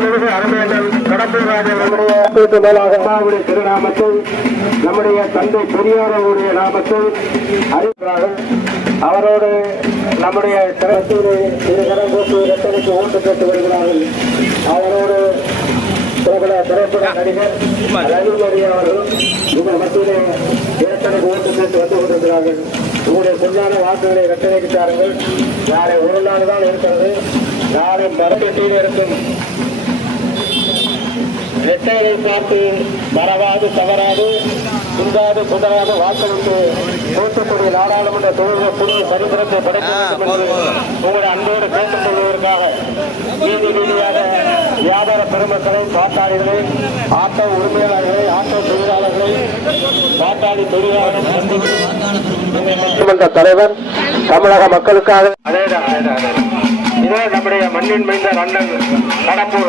மாண்புமிகு அருமையண்ணன் கடம்பூர் ராஜனுடைய மேலாக திருநாமத்தில் நம்முடைய தந்தை பெரியார் அவருடைய நாமத்தில் அறிவிக்கிறார்கள். அவரோடு நம்முடைய சிறப்பிலே இருகரம் போட்டு இரட்டனைக்கு ஓட்டு கேட்டு வருகிறார்கள். அவரோடு பிரபல திரைப்பட நடிகர் ரவிமோடி அவர்கள் உங்கள் மத்தியிலே இரட்டனைக்கு ஓட்டு கேட்டு வந்து கொண்டிருக்கிறார்கள். உங்களுடைய பொன்னான வாக்குகளை இரட்டனைக்கு தாருங்கள். நாளை ஒரு நாள் தான் இருக்கிறது. நாளை மரப்பெட்டியில் இருக்கும் இரட்டையை பார்த்து மறவாது தவறாது குந்தாது குதராது வாக்களித்து தூத்துக்குடி நாடாளுமன்ற தொழில் குழு சரித்திரத்தை படைக்க வேண்டும் என்று உங்களுடைய அன்போடு கேட்டுக் கொள்வதற்காக வீதி வீதியாக வியாபார பெருமக்களை பாட்டாளிகளை ஆட்டோ உரிமையாளர்களை ஆட்டோ தொழிலாளர்களை பாட்டாளி தொழிலாளர்கள் தலைவர் தமிழக மக்களுக்காக அதேதான் இதோ நம்முடைய மண்ணின் மைந்தர் அண்ணன் கடம்பூர்